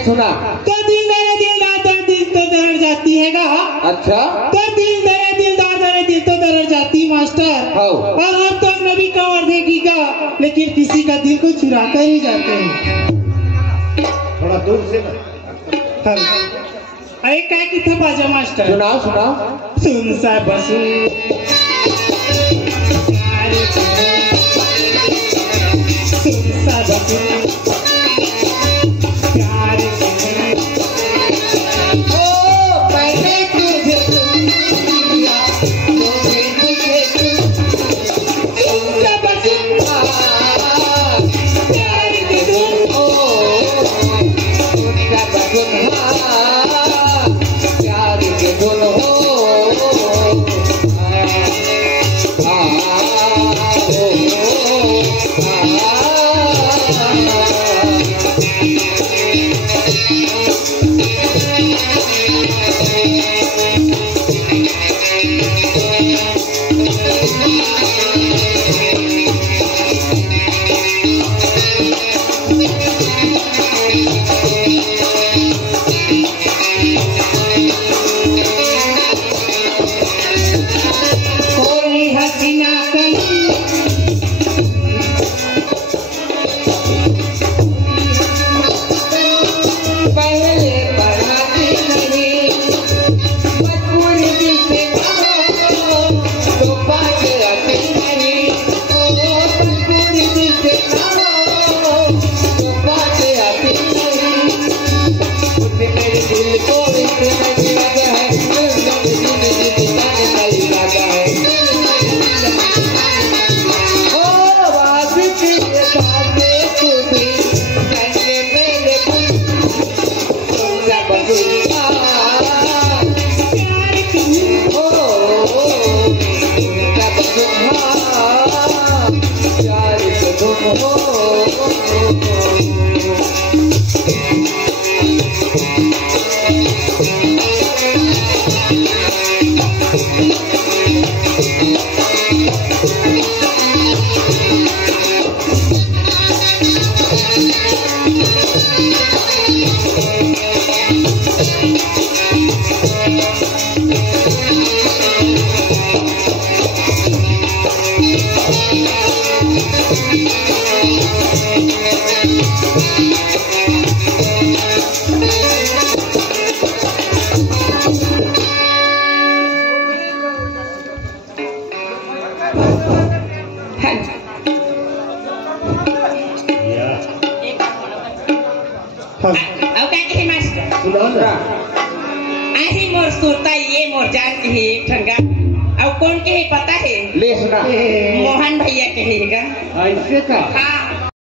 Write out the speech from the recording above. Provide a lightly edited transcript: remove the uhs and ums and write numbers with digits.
सुना तो दिल मेरे दिलदार दिल तो दरड़ जाती है गा। अच्छा तो दिल मेरे दिलदार दिल तो दरड़ जाती मास्टर। और हम तो नबी का और देखेगा लेकिन किसी का दिल को चुरा कर ही जाते हैं। थोड़ा दूर से ना। अरे क्या की था बाजा मास्टर। सुनाओ सुनाओ। सुन सा बसु सुन सा बसु ले सुना। मोहन भैया कहेगा ऐसे का। हाँ